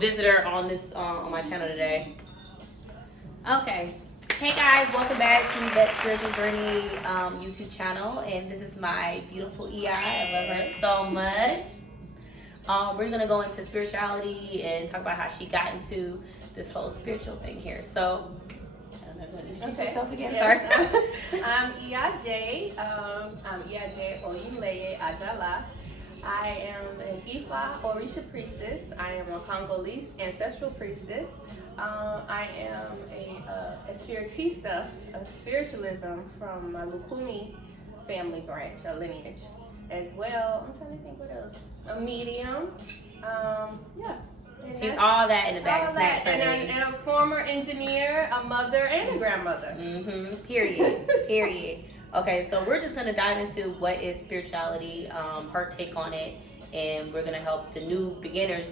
visitor on this on my channel today. Okay. Hey guys, welcome back to That Spiritual Journey YouTube channel, and this is my beautiful EI. I love her so much. We're gonna go into spirituality and talk about how she got into this whole spiritual thing here. So, I don't know, you want to introduce yourself again? Yes. Sorry. I'm EIJ. I'm EIJ Oyinleye Ajala. I am an Ifa Orisha priestess. I am a Congolese ancestral priestess. I am a spiritista of spiritualism from my Lukumi family branch, a lineage, as well. I'm trying to think what else. A medium. Yeah. And She's all that in the bag of that. snacks, And a former engineer, a mother, and a grandmother. Period. Okay, so we're just gonna dive into what is spirituality, her take on it, and we're gonna help the new beginners,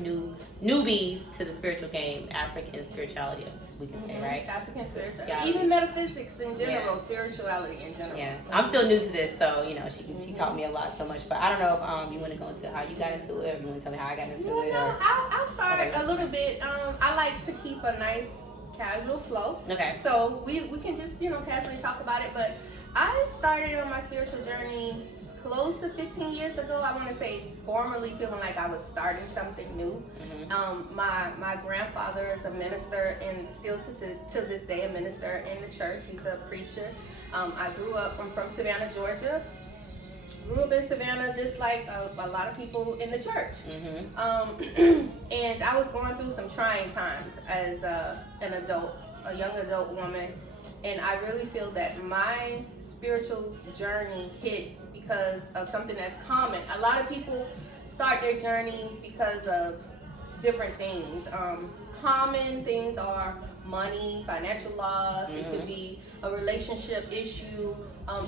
newbies to the spiritual game, African spirituality, we can say, right? African spirituality, even metaphysics in general, spirituality in general. Yeah, I'm still new to this, so you know, she taught me a lot so much. But I don't know if you want to go into how you got into it, or you want to tell me how I got into it. No, I'll start a little bit. I like to keep a nice casual flow. Okay. So we can just casually talk about it, but I started on my spiritual journey close to 15 years ago. I want to say formally feeling like I was starting something new. My grandfather is a minister, and still to this day a minister in the church. He's a preacher. I grew up, I'm from Savannah, Georgia. Grew up in Savannah just like a lot of people in the church. And I was going through some trying times as an adult, a young adult woman. And I really feel that my spiritual journey hit because of something that's common. A lot of people start their journey because of different things. Common things are money, financial loss. It could be a relationship issue.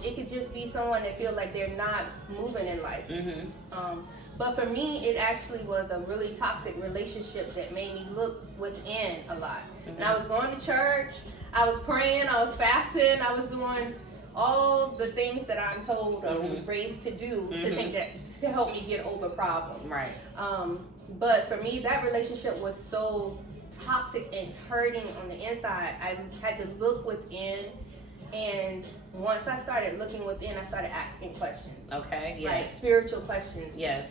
It could just be someone that feels like they're not moving in life. But for me, it actually was a really toxic relationship that made me look within a lot. And I was going to church, I was praying, I was fasting, I was doing all the things that I'm told or was raised to do to think that to help me get over problems. Right. But for me, that relationship was so toxic and hurting on the inside. I had to look within, and once I started looking within, I started asking questions. Okay. Yes. Like spiritual questions. Yes.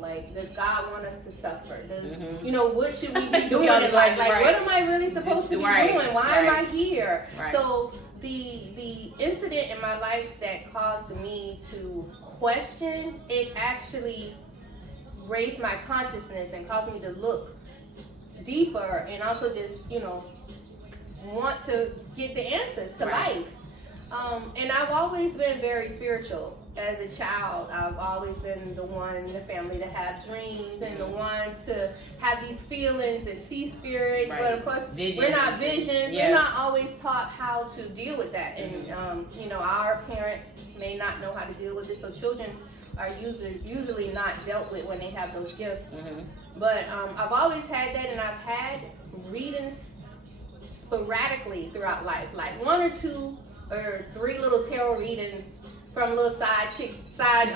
Like, does God want us to suffer? Does what should we be doing Yeah, in life? Like, right. what am I really supposed to be doing? Why am I here? Right. So the incident in my life that caused me to question, it actually raised my consciousness and caused me to look deeper, and also just want to get the answers to life. And I've always been very spiritual. As a child, I've always been the one in the family to have dreams and the one to have these feelings and see spirits. But of course, we're not visions. We're not always taught how to deal with that. And our parents may not know how to deal with it. So children are usually not dealt with when they have those gifts. But I've always had that, and I've had readings sporadically throughout life, like 1 or 2 or 3 little tarot readings from little side street side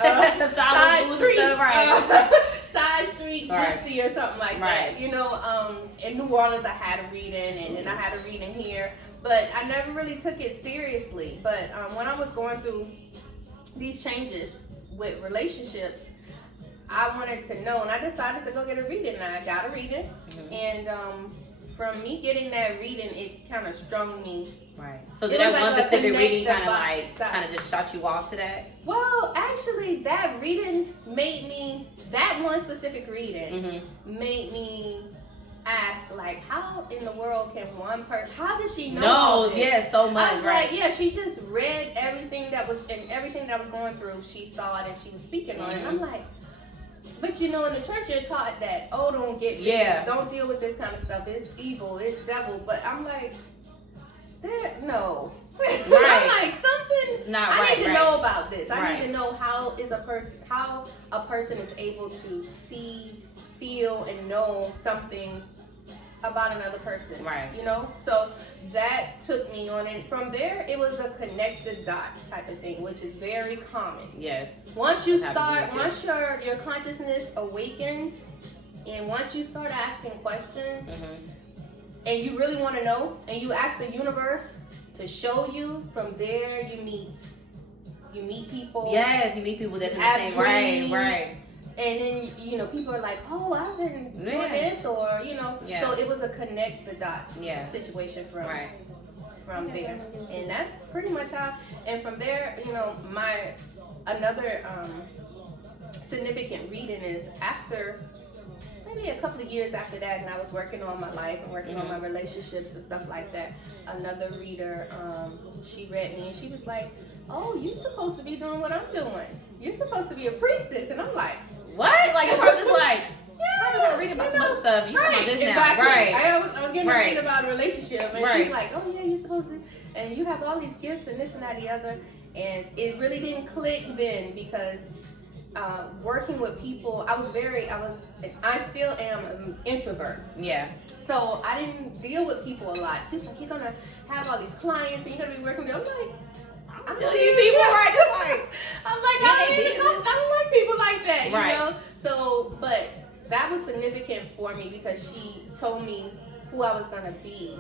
street gypsy or something like that. In New Orleans I had a reading, and then I had a reading here, but I never really took it seriously. But when I was going through these changes with relationships, I wanted to know, and I decided to go get a reading, and I got a reading. And from me getting that reading, it kind of strung me. Right. So did that one specific reading kind of just shot you off to that? Well, actually, that reading made me, that one specific reading made me ask, like, how in the world can one person, how does she know all this? Yes, so much. I was like, she just read everything that was, and everything that was going through, she saw it and she was speaking on it. And I'm like, but in the church you're taught that, don't get readings, don't deal with this kind of stuff, it's evil, it's devil. But I'm like, no. I'm like, something I need to know about this. I need to know how a person is able to see, feel, and know something about another person. So that took me on, and from there it was a connected dots type of thing, which is very common. Yes. Once you start, once your consciousness awakens, And once you start asking questions, Mm-hmm. and you really want to know, and you ask the universe to show you, from there you meet people. Yes, you meet people that's in the have same. dreams, Right. And then people are like, oh, I've been doing this, or Yeah. So it was a connect the dots situation from there, and that's pretty much how. And from there, my another significant reading is after. Maybe a couple of years after that, and I was working on my life and working on my relationships and stuff like that. Another reader, she read me and she was like, "Oh, you're supposed to be doing what I'm doing. You're supposed to be a priestess." And I'm like, "What?" Like you're just like, "Yeah, I'm gonna read about some other stuff. You talking about this exactly. now, right?" I was getting to read about a relationship, and she's like, "Oh yeah, you're supposed to, and you have all these gifts and this and that and the other." And it really didn't click then because. Working with people, I still am an introvert. Yeah. So I didn't deal with people a lot. She's like, you're gonna have all these clients and you're gonna be working with them. I'm like, I don't need people, right? I don't like people like that, you know? So, but that was significant for me because she told me who I was gonna be,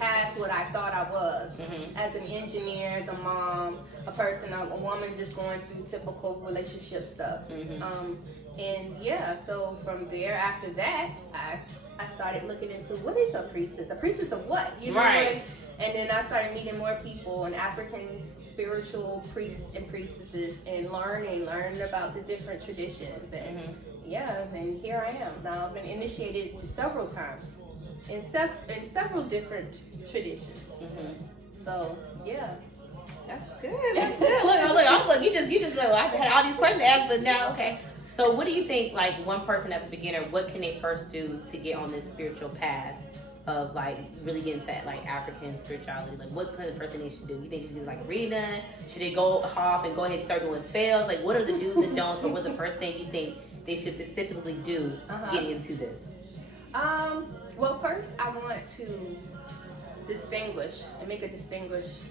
past what I thought I was as an engineer, as a mom, a person, a woman just going through typical relationship stuff. And yeah, so from there, after that, I started looking into what is a priestess? A priestess of what? Right. And then I started meeting more people and African spiritual priests and priestesses and learning about the different traditions. And and here I am. Now I've been initiated several times in several different traditions. So yeah. That's good. Look. You just look. I had all these questions to ask, but now, okay. So, what do you think? Like one person as a beginner, what can they first do to get on this spiritual path of like really getting to like African spirituality? Like, what kind of first thing they should do? You think they should do like a reading done? Should they go off and go ahead and start doing spells? Like, what are the do's and don'ts, or what's the first thing you think they should specifically do getting into this? Well, first I want to distinguish and make a distinguished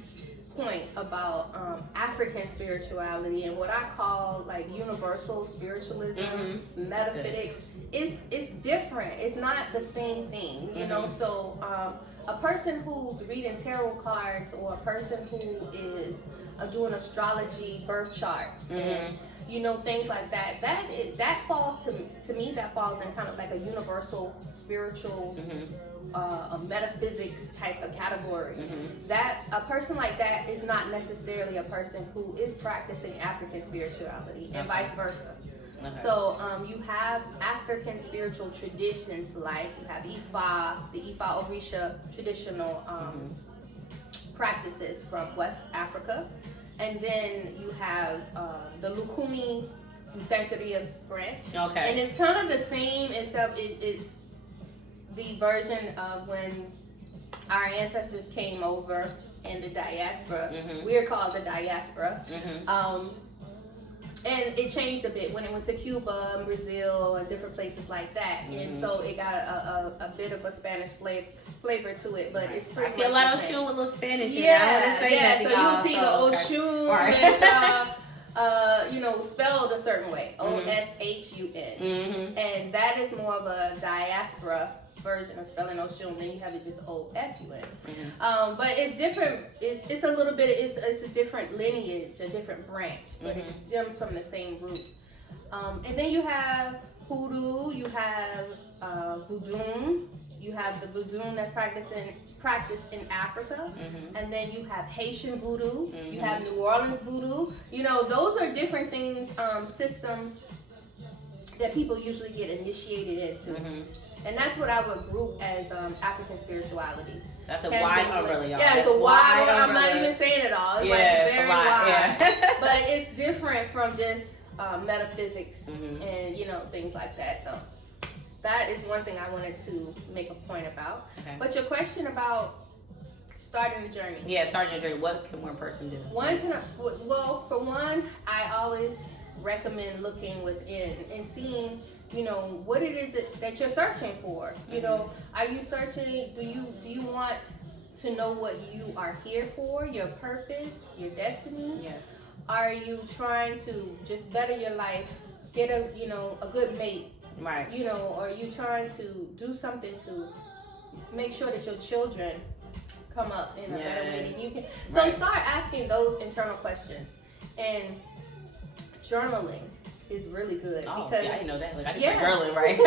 point about African spirituality and what I call like universal spiritualism, metaphysics. It's different. It's not the same thing, you know. So a person who's reading tarot cards or a person who is doing astrology, birth charts, and things like that. That falls to me. That falls in kind of like a universal spiritual. A metaphysics type of category. That a person like that is not necessarily a person who is practicing African spirituality, and vice versa. So you have African spiritual traditions, like you have the Ifa Orisha traditional practices from West Africa, and then you have the Lukumi Santeria branch. And it's kind of the same, except it's the version of when our ancestors came over in the diaspora. We're called the diaspora. And it changed a bit when it went to Cuba and Brazil and different places like that. And so it got a bit of a Spanish flavor to it, but it's pretty much I see a lot of Oshun with a little Spanish. Yeah. So you'll see the Oshun that's spelled a certain way, Oshun, and that is more of a diaspora version of spelling Oshun. Then you have it just Osun. But it's different. It's a little bit. It's a different lineage, a different branch, but it stems from the same root. And then you have hoodoo. You have voodoo. You have the voodoo that's practiced in Africa, and then you have Haitian voodoo. You have New Orleans voodoo. Those are different things, systems that people usually get initiated into. And that's what I would group as African spirituality. That's a wide umbrella, y'all. Yeah, it's a wide umbrella. I'm not even saying it all. It's very wide. But it's different from just metaphysics and, things like that. So that is one thing I wanted to make a point about. But your question about starting the journey. Yeah, starting the journey. What can one person do? For one, I always recommend looking within and seeing what it is that you're searching for. Are you searching? Do you want to know what you are here for? Your purpose, your destiny. Yes. Are you trying to just better your life, get a good mate, Right. You know, or you trying to do something to make sure that your children come up in a better way than you can. So start asking those internal questions. And journaling is really good because I didn't know that. Like, I just said journaling, right?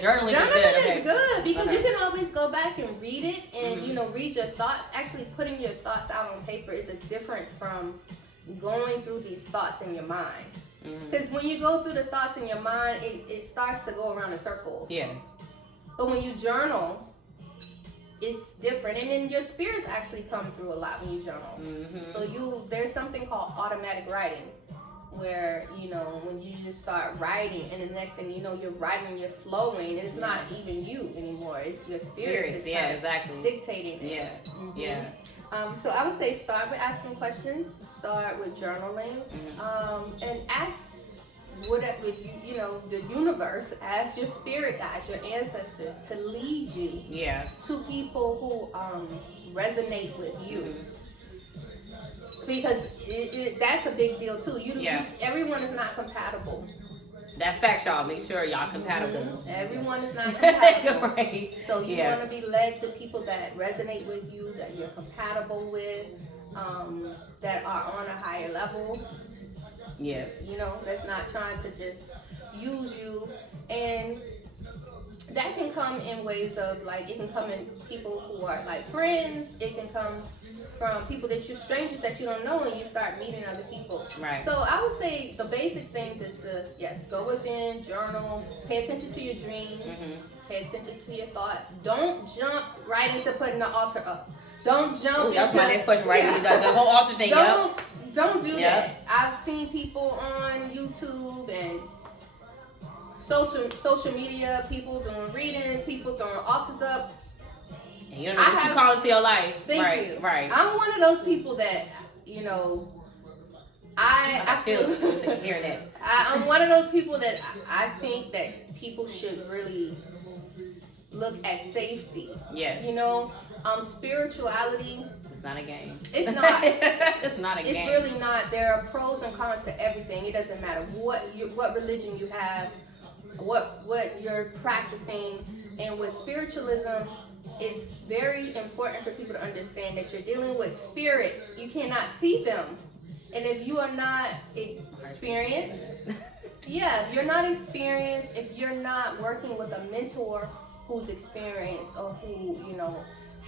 journaling is good because you can always go back and read it and you know, read your thoughts. Actually, putting your thoughts out on paper is a difference from going through these thoughts in your mind. Because when you go through the thoughts in your mind, it starts to go around in circles. Yeah. But when you journal, it's different, and then your spirits actually come through a lot when you journal. So there's something called automatic writing, where you know when you just start writing, and the next thing you know, you're writing, you're flowing, and it's not even you anymore; it's your spirits. Exactly. Dictating it. So I would say start with asking questions, start with journaling, and ask with you know the universe, ask your spirit guides, your ancestors to lead you to people who resonate with you. Because that's a big deal too. Everyone is not compatible. That's facts, y'all. Make sure y'all compatible. Everyone is not compatible. Right. So you want to be led to people that resonate with you, that you're compatible with, that are on a higher level. Yes. You know, that's not trying to just use you. And that can come in ways of like, it can come in people who are like friends. It can come from people that you're strangers that you don't know, and you start meeting other people. Right. So I would say the basic things is to go within, journal, pay attention to your dreams, pay attention to your thoughts. Don't jump right into putting the altar up. Don't jump. Ooh, that's my next question, right? The whole altar thing. Don't do that. I've seen people on YouTube and social media, people doing readings, people throwing altars up. And you don't know what you call it to your life. Thank you. Right. I'm one of those people that, you know, I feel hearing that. I'm one of those people that I think that people should really look at safety. Yes. You know, spirituality. It's not a game. It's not. It's not a game. It's really not. There are pros and cons to everything. It doesn't matter what religion you have, what you're practicing, and with spiritualism, it's very important for people to understand that you're dealing with spirits. You cannot see them, and if you are not experienced, if you're not experienced, if you're not working with a mentor who's experienced or who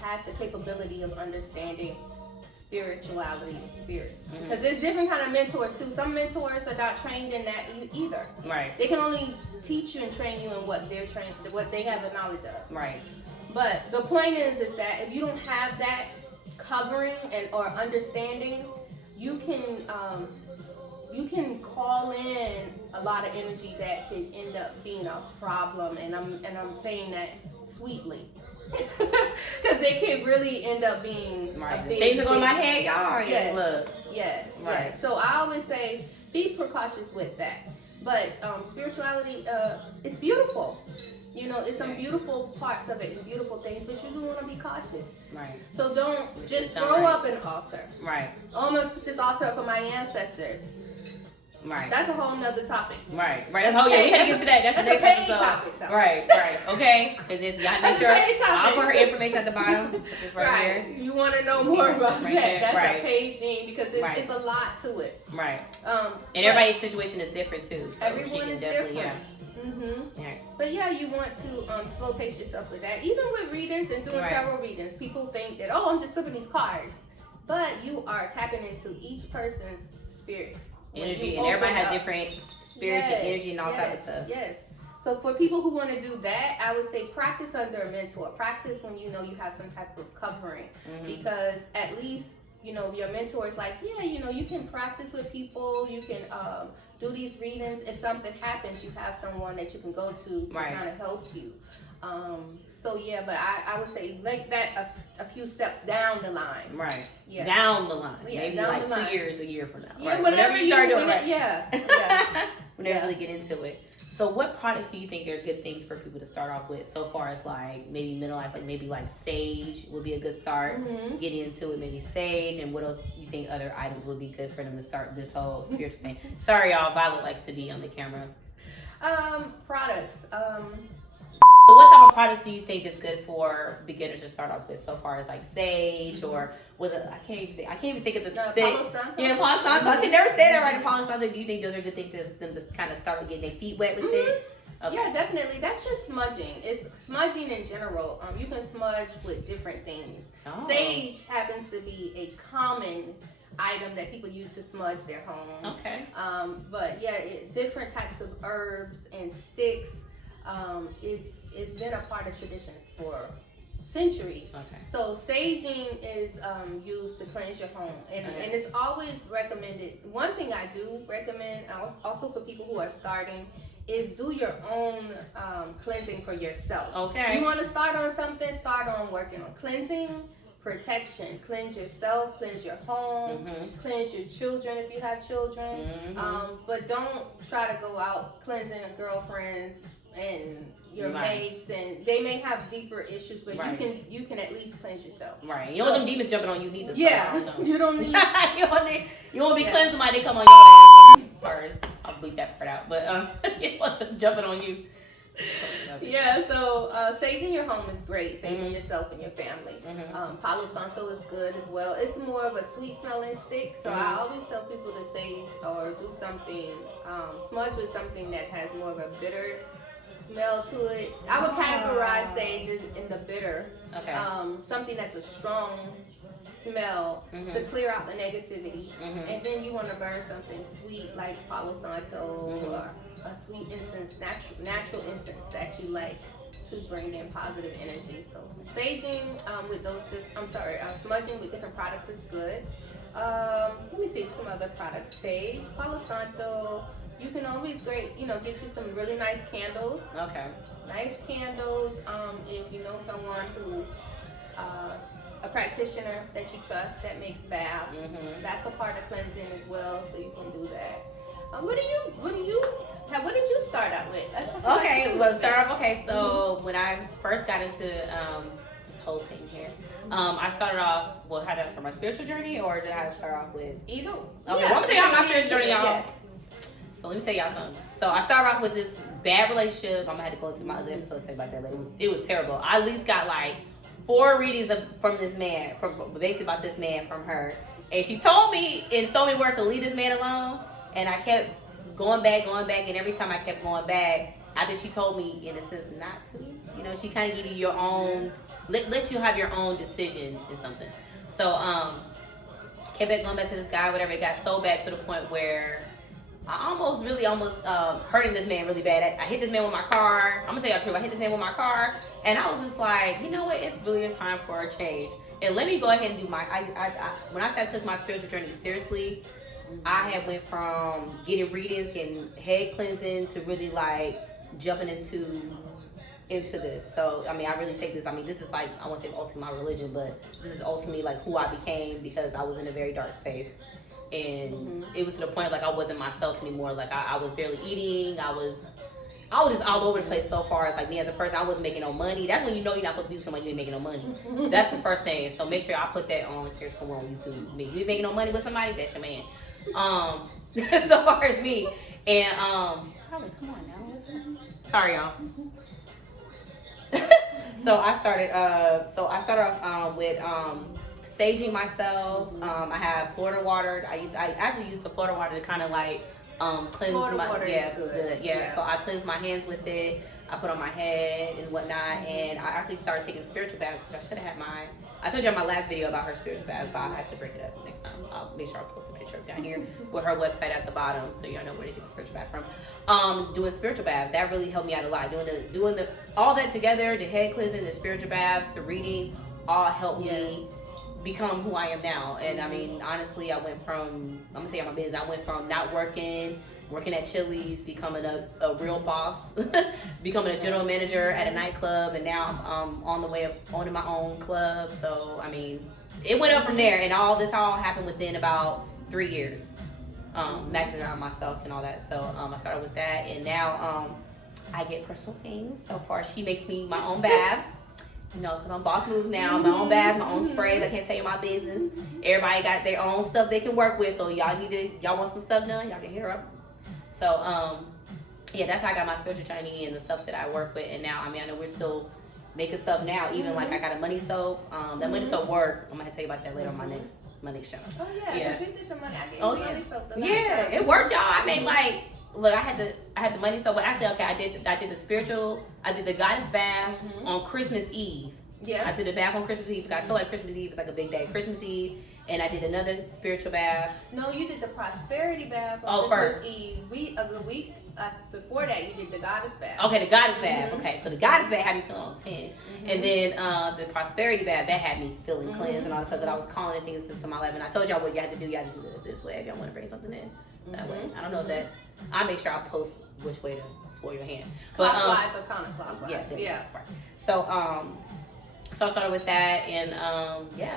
has the capability of understanding spirituality and spirits. Because there's different kind of mentors too. Some mentors are not trained in that either. Right. They can only teach you and train you in what they're trained, what they have the knowledge of. Right. But the point is that if you don't have that covering or understanding, you can call in a lot of energy that could end up being a problem, and I'm saying that sweetly. Because it can really end up being a big things are going in my head, y'all. Yes. Right. So I always say be precautious with that. But spirituality, it's beautiful. You know, it's some beautiful parts of it and beautiful things, but you do want to be cautious. Right. So don't just throw up an altar. Right. Oh, I'm gonna put this altar up for my ancestors. Right. That's a whole nother topic. Right. We had to get to that. That's the next paid episode. Topic, though. Right. Okay. And then y'all make sure I'll put her information at the bottom. Put this right here. You want to know more about that? That's a paid thing because it's a lot to it. Right. And everybody's situation is different too. So everyone is different. Yeah. But you want to slow pace yourself with that. Even with readings and doing tarot readings, people think that I'm just flipping these cards, but you are tapping into each person's spirit. Energy, and everybody has different spiritual energy and all type of stuff. Yes. So for people who want to do that, I would say practice under a mentor. Practice when you know you have some type of covering, because at least your mentor is like, you can practice with people. You can do these readings. If something happens, you have someone that you can go to kind of help you. But I would say like that a few steps down the line. Right. Yeah. Down the line. Yeah, maybe like 2 years, a year from now. Yeah, right. whenever you start doing it. Whenever you really get into it. So what products do you think are good things for people to start off with so far as like maybe mineralize, like maybe like sage would be a good start, getting into it, maybe sage, and what else you think other items would be good for them to start this whole spiritual thing? Sorry y'all, Violet likes to be on the camera. Products. So what type of products do you think is good for beginners to start off with, so far as like sage or with I can't even think of the thing. Palo Santo. Yeah, Palo Santo. I can never say that right. Palo Santo. Do you think those are good things to them to kind of start getting their feet wet with it? Okay. Yeah, definitely. That's just smudging. It's smudging in general. You can smudge with different things. Oh. Sage happens to be a common item that people use to smudge their homes. Okay. But yeah, different types of herbs and sticks is been a part of traditions for centuries. Okay. So saging is used to cleanse your home, and it's always recommended. One thing I do recommend also for people who are starting is do your own cleansing for yourself. Okay. You want to start on something, start on working on cleansing, protection. Cleanse yourself, cleanse your home, cleanse your children if you have children. But don't try to go out cleansing a girlfriend's and your mates, and they may have deeper issues, but you can at least cleanse yourself. Right. You don't want them demons jumping on you neither. Yeah. You don't need. you want to be cleansed somebody come on your ass. Sorry, I'll bleep that part out. But you want them jumping on you. Yeah, so saging your home is great. Saging yourself and your family. Palo Santo is good as well. It's more of a sweet smelling stick, so I always tell people to sage or do something, smudge with something that has more of a bitter smell to it. I would categorize sage in the bitter. Okay. Something that's a strong smell to clear out the negativity. And then you want to burn something sweet like Palo Santo or a sweet incense, natural incense that you like to bring in positive energy. So saging with those, smudging with different products is good. Let me see some other products. Sage, Palo Santo. You can always get you some really nice candles. Okay. Nice candles. If you know someone who, a practitioner that you trust that makes baths, that's a part of cleansing as well. So you can do that. What did you start out with? Okay, well, so when I first got into this whole thing here, I started off, how did I start my spiritual journey, or did I start off with? Either. Okay, well, I'm gonna tell y'all my spiritual journey, y'all. Yes. So let me tell y'all something. So I started off with this bad relationship. I'm gonna have to go to my other episode to tell you about that later. It was terrible. I at least got like 4 readings from this man, basically about this man from her. And she told me in so many words to leave this man alone. And I kept going back, and every time I kept going back, after she told me, in a sense, not to, she kind of give you your own, let you have your own decision in something. So, kept going back to this guy, whatever. It got so bad to the point where I almost hurting this man really bad. I hit this man with my car. I'm gonna tell y'all the truth. I hit this man with my car, and I was just like, you know what? It's really a time for a change. And let me go ahead and do my. When I said I took my spiritual journey seriously, I had went from getting readings, getting head cleansing, to really like jumping into this. So I really take this. This is like, I won't say ultimately my religion, but this is ultimately like who I became, because I was in a very dark space. And it was to the point like I wasn't myself anymore. Like I was barely eating. I was just all over the place so far as like me as a person. I wasn't making no money. That's when you know you're not supposed to be with somebody you ain't making no money. That's the first thing. So make sure I put that on here somewhere on YouTube. You ain't making no money with somebody, that's your man. So far as me. And probably, come on now. Sorry, y'all. So I started off with saging myself. I have Florida water. I actually use the Florida water to kind of like cleanse Florida my water is good. Yeah. So I cleanse my hands with it. I put on my head and whatnot, and I actually started taking spiritual baths, which I should have had I told you in my last video about her spiritual baths, but I'll have to break it up next time. I'll make sure I post a picture up down here with her website at the bottom, so y'all know where to get the spiritual bath from. Doing spiritual bath, that really helped me out a lot. Doing the all that together, the head cleansing, the spiritual baths, the reading, all helped me become who I am now. And honestly, I went from, I'm gonna say my business, I went from not working at Chili's, becoming a real boss, becoming a general manager at a nightclub, and now I'm on the way of owning my own club. So it went up from there, and all happened within about 3 years, maxing out myself and all that. So I started with that, and now I get personal things. So far, she makes me my own baths. Because I'm boss moves now, my own baths, my own sprays. I can't tell you my business. Everybody got their own stuff they can work with. So y'all want some stuff done, y'all can hit her up. So yeah, that's how I got my spiritual journey and the stuff that I work with. And now, I mean, I know we're still making stuff now. Even like I got a money soap. That money soap work. I'm gonna tell you about that later on my next show. Oh yeah, because you did the money. I gave you money soap. Yeah, it works, y'all. I mean, like, look, I had the money soap, but actually, okay, I did the spiritual. I did the goddess bath on Christmas Eve. Yeah, I did the bath on Christmas Eve. I feel like Christmas Eve is like a big day. Christmas Eve. And I did another spiritual bath. No, you did the prosperity bath on Christmas Eve. The week before that, you did the goddess bath. Okay, the goddess bath. Okay, so the goddess bath had me feeling on 10. And then the prosperity bath, that had me feeling cleansed and all that stuff. That I was calling things into my life. And I told y'all what you had to do. You had to do it this way if y'all want to bring something in that way. I don't know that. I'll make sure I post which way to spoil your hand. But, clockwise or counterclockwise. Yeah. Right. So I started with that, and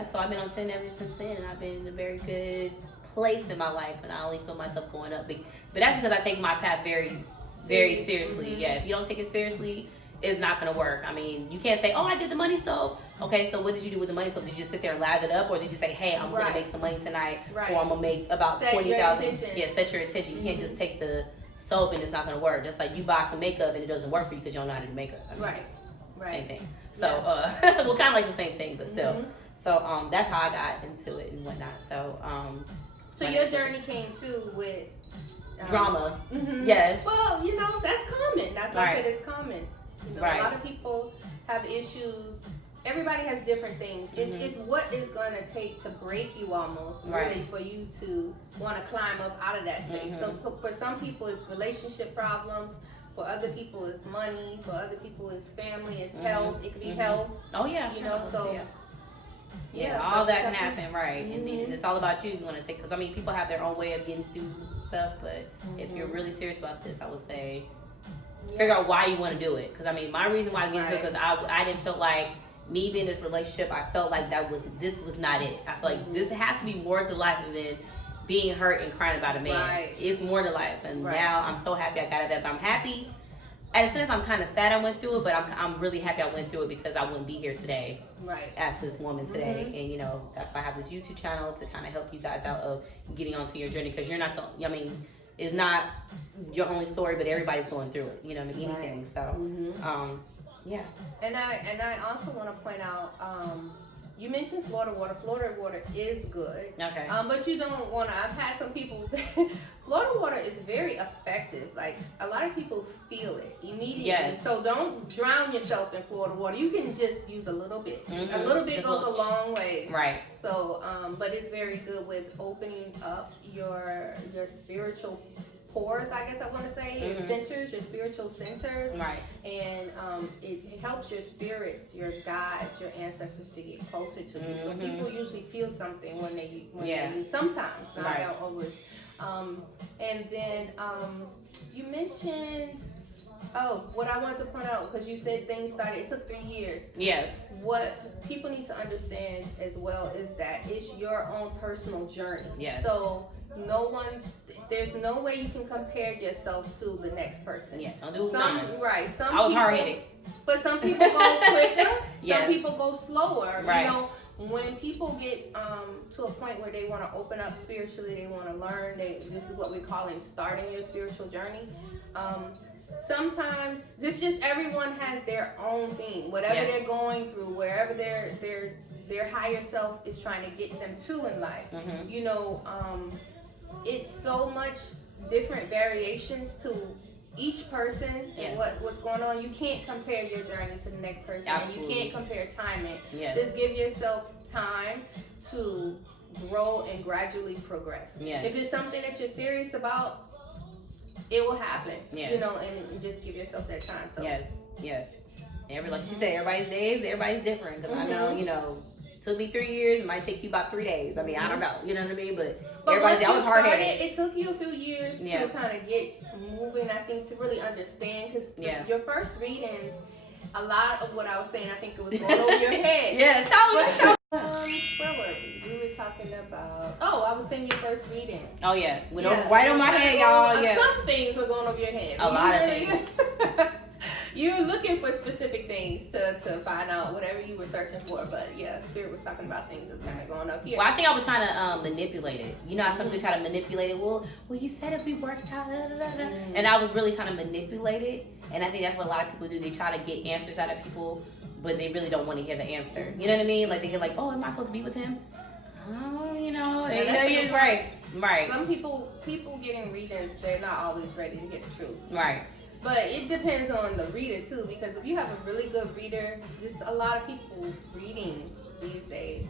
so I've been on 10 ever since then, and I've been in a very good place in my life, and I only feel myself going up. But that's because I take my path very, very seriously. Yeah, if you don't take it seriously, it's not going to work. I mean, you can't say, oh, I did the money soap. Okay, so what did you do with the money soap? Did you just sit there and lather it up, or did you say, hey, I'm going to make some money tonight, or I'm going to make about 20,000? Yeah, set your intention. You can't just take the soap and it's not going to work. Just like you buy some makeup and it doesn't work for you because you don't know how to do makeup. I mean, right. Same thing. So, well, kind of like the same thing, but still. So, that's how I got into it and whatnot. So, so your journey came too with drama. Yes. Well, you know, that's common. That's why I said it's common. You know, a lot of people have issues. Everybody has different things. It's what it's going to take to break you almost, really, for you to want to climb up out of that space. So for some people, it's relationship problems. For other people, it's money. For other people, it's family. It's health. It could be health. Oh yeah. You know, so all that can happen, right? And it's all about you want to take. Because I mean, people have their own way of getting through stuff. But if you're really serious about this, I would say figure out why you want to do it. Because I mean, my reason why I get into it because I didn't feel like me being in this relationship. I felt like this was not it. I feel like this has to be more to life than being hurt and crying about a man. It's more to life, and now I'm so happy I got out of that. But I'm happy. In a sense, I'm kind of sad I went through it, but I'm really happy I went through it because I wouldn't be here today, as this woman today. And you know, that's why I have this YouTube channel to kind of help you guys out of getting onto your journey, because you're not the. I mean, it's not your only story, but everybody's going through it. You know, anything. So, yeah. And I also want to point out. You mentioned Florida water. Florida water is good. Okay. But you don't want to. I've had some people. Florida water is very effective. Like a lot of people feel it immediately. Yes. So don't drown yourself in Florida water. You can just use a little bit. A little bit goes a long way. Right. So, but it's very good with opening up your spiritual pores, I guess I want to say, your centers, your spiritual centers. Right. And it helps your spirits, your guides, your ancestors to get closer to you. So people usually feel something when they use, sometimes, not always. And then you mentioned, what I wanted to point out, because you said things started, it took 3 years. Yes. What people need to understand as well is that it's your own personal journey. Yes. So there's no way you can compare yourself to the next person. Yeah, don't do nothing. Right. I was hard-headed. But some people go quicker. Some people go slower. Right. You know, when people get to a point where they want to open up spiritually, they want to learn. This is what we're calling starting your spiritual journey. Sometimes everyone has their own thing. Whatever they're going through, wherever their higher self is trying to get them to in life. You know, it's so much different variations to each person and what's going on. You can't compare your journey to the next person. Absolutely. And you can't compare timing. Just give yourself time to grow and gradually progress. If it's something that you're serious about, it will happen. You know, and just give yourself that time. So yes. Like she said, everybody's different. Because I know, you know, took me 3 years. It might take you about 3 days. I mean, I don't know. You know what I mean? But everybody, I was hard-headed. It took you a few years to kind of get moving, I think, to really understand. Because your first readings, a lot of what I was saying, I think it was going over your head. Totally. Where were we? We were talking about... I was saying your first reading. Oh, yeah. Went over right on my head, y'all. Some things were going over your head. A lot of things. You're looking for specific things to find out whatever you were searching for. But yeah, Spirit was talking about things that's kind of going up here. Well, I think I was trying to manipulate it. You know how some people try to manipulate it? Well, you said if we worked out, and I was really trying to manipulate it. And I think that's what a lot of people do. They try to get answers out of people, but they really don't want to hear the answer. You know what I mean? Like they get like, oh, am I supposed to be with him? Oh, you know, you're right. Right. Some people getting readings, they're not always ready to get the truth. Right. But it depends on the reader too, because if you have a really good reader, there's a lot of people reading these days.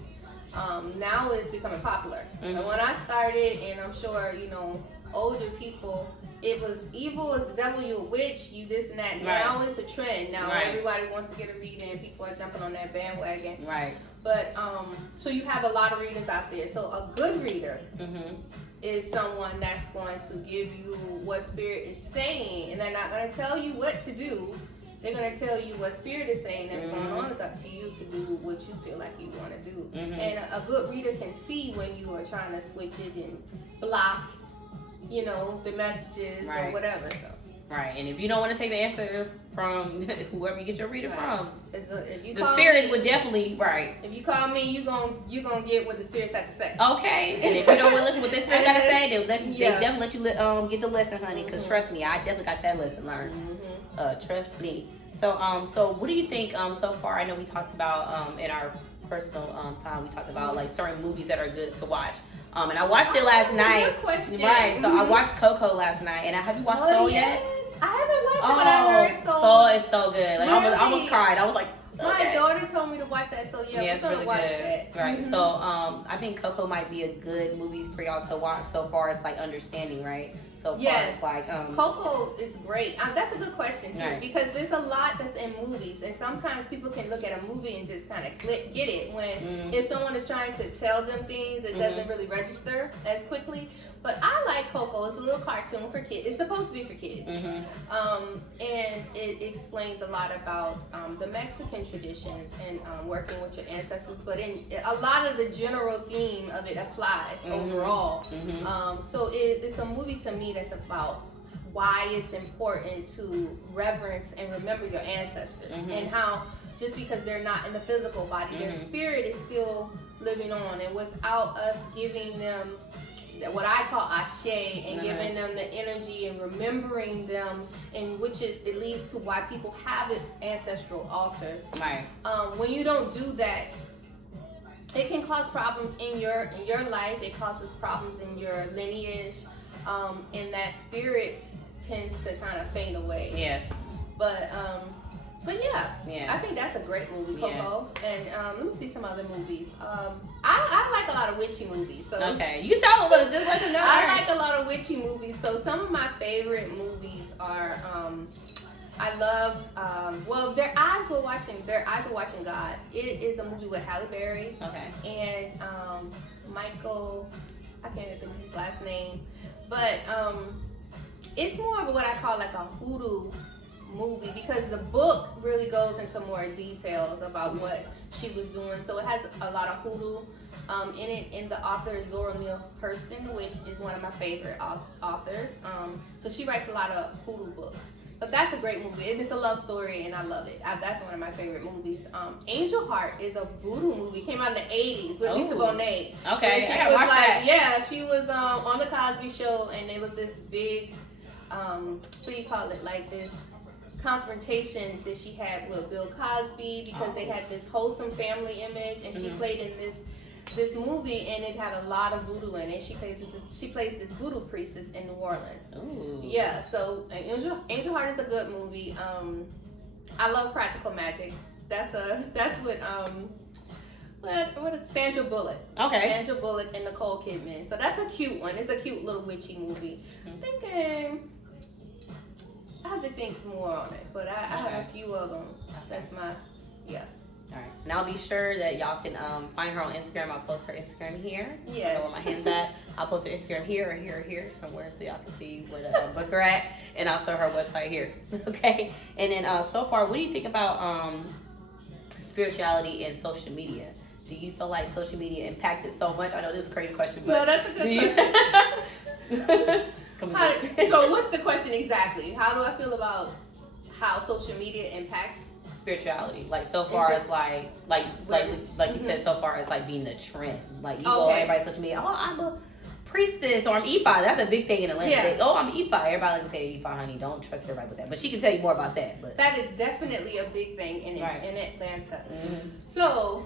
Now it's becoming popular. And when I started, and I'm sure older people, it was evil as the devil, you a witch, you this and that. Right. Now it's a trend. Now everybody wants to get a reading, and people are jumping on that bandwagon. Right. But so you have a lot of readers out there. So a good reader is someone that's going to give you what Spirit is saying, and they're not going to tell you what to do. They're going to tell you what Spirit is saying that's going on. It's up to you to do what you feel like you want to do. And a good reader can see when you are trying to switch it and block, the messages or whatever. So. Right, and if you don't want to take the answer from whoever you get your reader from, if the spirits would definitely If you call me, you gonna get what the spirits have to say. Okay, and if you don't want to listen to what this spirit got to say, they definitely let you get the lesson, honey. Because trust me, I definitely got that lesson learned. Trust me. So what do you think? So far, I know we talked about in our personal time, we talked about like certain movies that are good to watch. And I watched it last night. Good question. Right. So I watched Coco last night, and have you watched Soul yet? I haven't watched it, but I heard Soul. Soul is so good. Like really? I almost cried. I was like, my daughter told me to watch that, so we're gonna really watch good. that. Right. So I think Coco might be a good movie for y'all to watch so far as like understanding, right? So far as like Coco is great. That's a good question too, right. because there's a lot that's in movies, and sometimes people can look at a movie and just kind of get it. When if someone is trying to tell them things, it doesn't really register as quickly. But I like Coco. It's a little cartoon for kids. It's supposed to be for kids. And it explains a lot about the Mexican traditions and working with your ancestors. But a lot of the general theme of it applies overall. So it's a movie to me that's about why it's important to reverence and remember your ancestors. And how just because they're not in the physical body, their spirit is still living on. And without us giving them what I call ashe and giving them the energy and remembering them, and which it leads to why people have ancestral altars. Right. When you don't do that, it can cause problems in your life. It causes problems in your lineage, and that spirit tends to kind of fade away. Yes. But yeah, I think that's a great movie, Coco. And let me see some other movies. I like a lot of witchy movies. So okay, you can tell them, but just let them know. I like a lot of witchy movies. So some of my favorite movies are, I love, well, Their Eyes Were Watching God. It is a movie with Halle Berry. Okay. And Michael, I can't even think of his last name, but it's more of what I call like a hoodoo movie, because the book really goes into more details about what she was doing. So it has a lot of hoodoo in it, and the author is Zora Neale Hurston, which is one of my favorite authors. So she writes a lot of hoodoo books. But that's a great movie. It's a love story, and I love it. That's one of my favorite movies. Angel Heart is a voodoo movie. Came out in the 80s with Lisa Bonet. Okay, I gotta watch that. Yeah, she was on the Cosby Show, and it was this big, what do you call it, like this confrontation that she had with Bill Cosby, because they had this wholesome family image, and she played in this movie, and it had a lot of voodoo in it. She plays this voodoo priestess in New Orleans. Ooh. Yeah, so Angel Heart is a good movie. I love Practical Magic. That's with what is Sandra Bullock? Okay. Sandra Bullock and Nicole Kidman. So that's a cute one. It's a cute little witchy movie. I'm thinking I have to think more on it, but I have a few of them. That's my, All right. And I'll be sure that y'all can find her on Instagram. I'll post her Instagram here. Yes. I know where my hand's at. I'll post her Instagram here or here or here somewhere, so y'all can see where to book her at, and also her website here. Okay. And then so far, what do you think about spirituality and social media? Do you feel like social media impacted so much? I know this is a crazy question, but no, that's a good question. So what's the question exactly? How do I feel about how social media impacts spirituality, like so far as like you said, so far as like being the trend, like you go everybody's social media, oh, I'm a priestess or I'm Ephi. That's a big thing in Atlanta. Yeah. Oh, I'm Ephi. Everybody likes to say Ephi, honey. Don't trust everybody with that, but she can tell you more about that. But that is definitely a big thing in Atlanta. Mm-hmm. So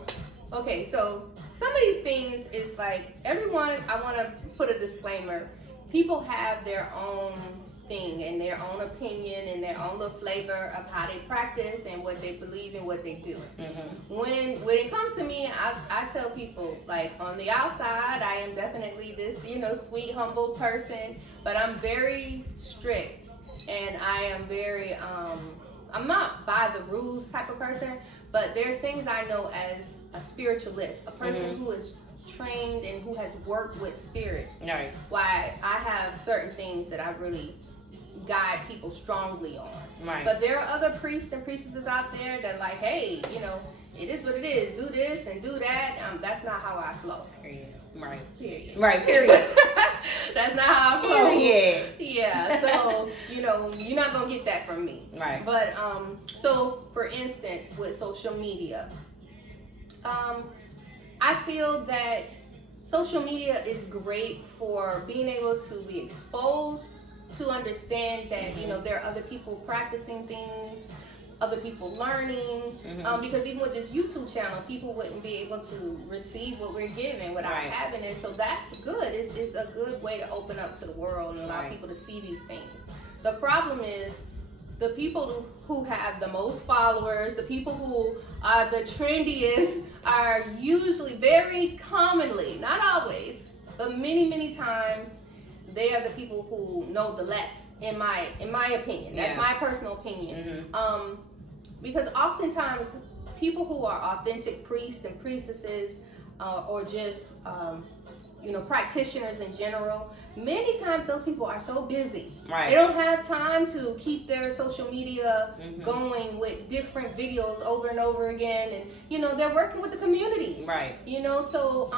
some of these things is like everyone. I want to put a disclaimer. People have their own thing and their own opinion and their own little flavor of how they practice and what they believe and what they do. Mm-hmm. When it comes to me, I tell people, like, on the outside I am definitely this sweet, humble person, but I'm very strict and I am very I'm not by the rules type of person, but there's things I know as a spiritualist, a person who is trained and who has worked with spirits. Right. Why I have certain things that I really guide people strongly on. Right. But there are other priests and priestesses out there that like, hey, it is what it is. Do this and do that. That's not how I flow. Period. Right. Period. Right. Period. That's not how I flow. Period. Yeah. So you're not gonna get that from me. Right. But so for instance, with social media, I feel that social media is great for being able to be exposed, to understand that there are other people practicing things, other people learning, because even with this YouTube channel, people wouldn't be able to receive what we're giving without having it. So that's good. It's a good way to open up to the world and allow people to see these things. The problem is the people who have the most followers, the people who are the trendiest, are usually, very commonly, not always, but many times, they are the people who know the less, in my opinion. That's my personal opinion. Because oftentimes, people who are authentic priests and priestesses, or just practitioners in general, many times those people are so busy. Right. They don't have time to keep their social media going with different videos over and over again, and they're working with the community. Right. So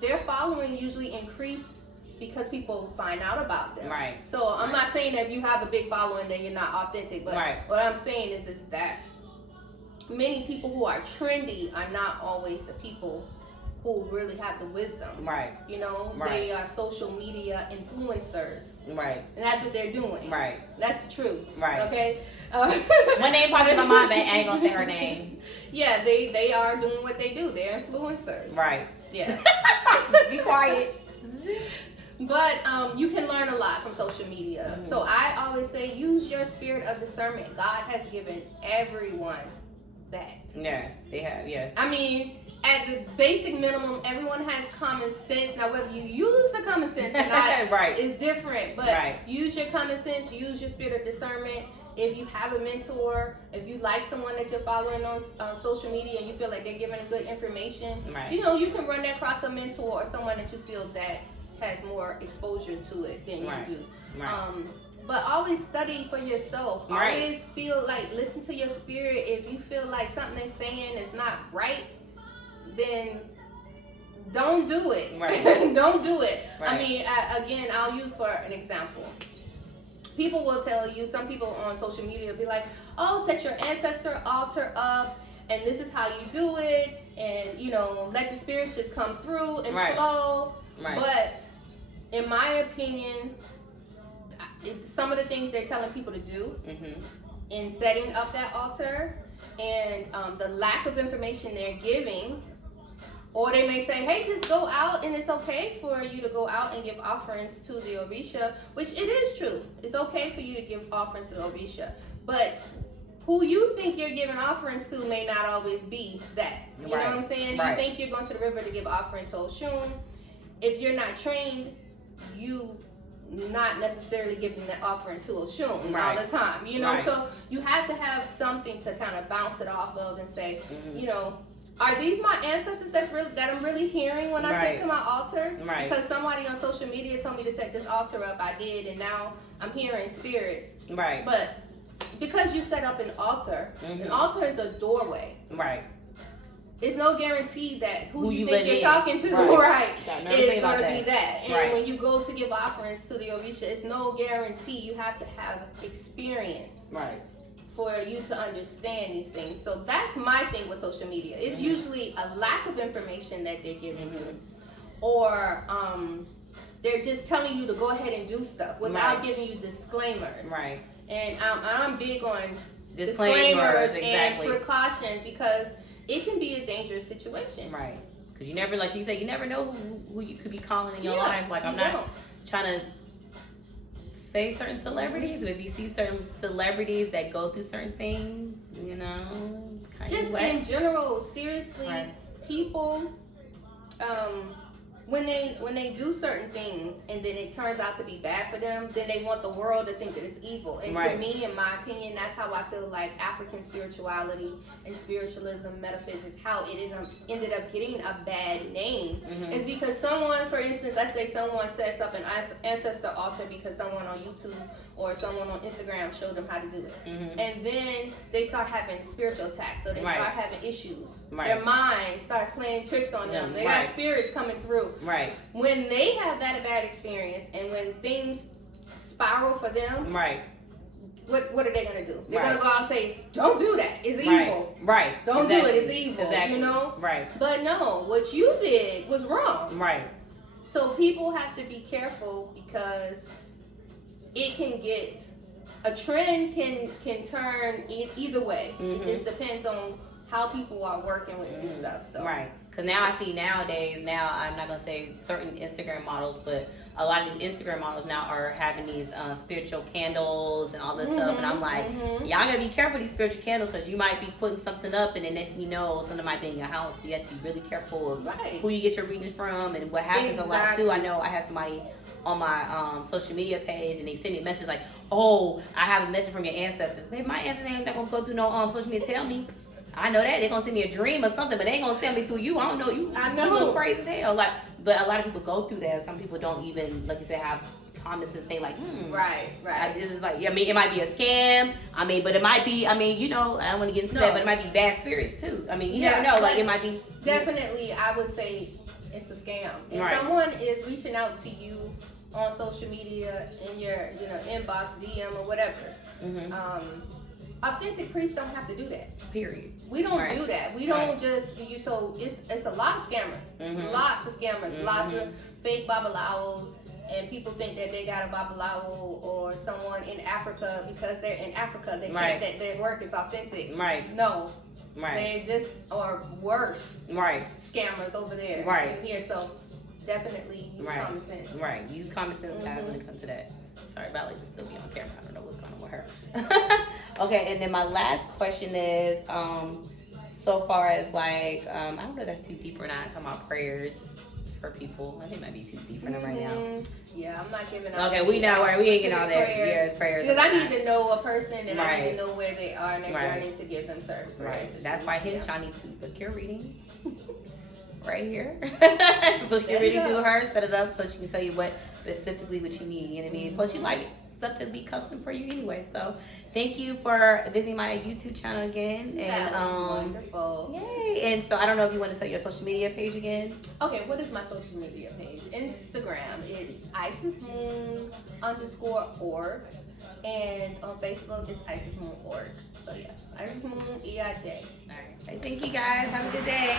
their following usually increased because people find out about them. Right. So I'm not saying that if you have a big following then you're not authentic, but what I'm saying is that many people who are trendy are not always the people who really have the wisdom. Right. They are social media influencers. Right. And that's what they're doing. Right. That's the truth. Right. Okay. One name popped in my mind, but I ain't gonna say her name. Yeah, they are doing what they do. They're influencers. Right. Yeah. Be quiet. But you can learn a lot from social media. So I always say, use your spirit of discernment. God has given everyone that. Yeah, they have. Yeah. I mean, at the basic minimum, everyone has common sense. Now, whether you use the common sense or not is different. But use your common sense. Use your spirit of discernment. If you have a mentor, if you like someone that you're following on social media and you feel like they're giving good information, you can run that across a mentor or someone that you feel that has more exposure to it than you do. But always study for yourself. Always feel like, listen to your spirit. If you feel like something they're saying is not right, then don't do it. Don't do it. I mean, again, I'll use for an example. People will tell you, some people on social media will be like, oh, set your ancestor altar up, and this is how you do it, and let the spirits just come through and flow. But in my opinion, some of the things they're telling people to do in setting up that altar, and the lack of information they're giving, or they may say, hey, just go out, and it's okay for you to go out and give offerings to the Orisha, which it is true. It's okay for you to give offerings to the Orisha, but who you think you're giving offerings to may not always be that. You know what I'm saying? You think you're going to the river to give offering to Oshun. If you're not trained, you not necessarily giving that offering to Oshun all the time. So you have to have something to kind of bounce it off of and say, are these my ancestors that I'm really hearing when I sit to my altar? Because somebody on social media told me to set this altar up, I did, and now I'm hearing spirits. But because you set up an altar is a doorway. It's no guarantee that who you think you're talking to is going to be that. And when you go to give offerings to the Orisha, it's no guarantee. You have to have experience for you to understand these things. So that's my thing with social media. It's usually a lack of information that they're giving you, or they're just telling you to go ahead and do stuff without giving you disclaimers. Right. And I'm big on Disclaimers and precautions, because it can be a dangerous situation. Right. Because you never, like you said, you never know who you could be calling in your life. Like, I'm not trying to say certain celebrities, but if you see certain celebrities that go through certain things, you know, just in general, seriously, people, when they do certain things and then it turns out to be bad for them, then they want the world to think that it's evil. And to me, in my opinion, that's how I feel like African spirituality and spiritualism, metaphysics, how it ended up getting a bad name, is because someone, for instance, let's say someone sets up an ancestor altar because someone on YouTube or someone on Instagram showed them how to do it. And then they start having spiritual attacks. So they start having issues. Their mind starts playing tricks on them. They got spirits coming through. Right. When they have that bad experience and when things spiral for them, what are they gonna do? They're gonna go out and say, "Don't do that. It's evil. Right. Don't do it. It's evil." Exactly. You know. Right. But no, what you did was wrong. Right. So people have to be careful, because it can get, a trend can turn either way. It just depends on how people are working with this stuff. So because now I see nowadays, I'm not gonna say certain Instagram models, but a lot of these Instagram models now are having these spiritual candles and all this stuff, and I'm like, y'all gotta be careful with these spiritual candles, because you might be putting something up and then next thing you know, something might be in your house. You have to be really careful of who you get your readings from. And what happens a lot too, I know I had somebody on my social media page, and they sent me a message like, "Oh, I have a message from your ancestors." Maybe my ancestors ain't not gonna go through no social media tell me. I know that they're gonna send me a dream or something, but they ain't gonna tell me through you. I don't know you. I know. You look crazy as hell. Like, but a lot of people go through that. Some people don't even, like you said, have common sense. They like, right. This is like, I mean, it might be a scam. I mean, but it might be. I mean, you know, I don't want to get into that, but it might be bad spirits too. I mean, you never know. Like, it might be. Definitely, I would say it's a scam. If someone is reaching out to you on social media, in your inbox, DM, or whatever, authentic priests don't have to do that. Period. We don't do that. We don't just so it's a lot of scammers. Lots of scammers, lots of fake babalawos, and people think that they got a babalawo or someone in Africa because they're in Africa. They think that their work is authentic. No. They just are worse. Scammers over there. In here. So definitely use common sense. Use common sense, guys, when it comes to that. Sorry, Valerie to still be on camera. I don't know what's going on with her. Okay, and then my last question is, so far as like, I don't know if that's too deep or not. I'm talking about prayers for people. I think it might be too deep for them right now. Yeah, I'm not giving out. Okay, we know where we ain't getting all that. Yes, prayers. Because I need to know a person, and I need to know where they are in their journey to give them certain prayers. That's why y'all need to book your reading right here. Book your reading through her. Set it up so she can tell you what specifically what you need. You know what I mean? Plus, you like stuff to be custom for you anyway. So, thank you for visiting my YouTube channel again. And that was wonderful. Yay! And so, I don't know if you want to tell your social media page again. Okay, what is my social media page? Instagram, it's IsisMoon_org, and on Facebook, it's IsisMoon.org. So yeah, IsisMoon EIJ. All right. Thank you guys. Have a good day.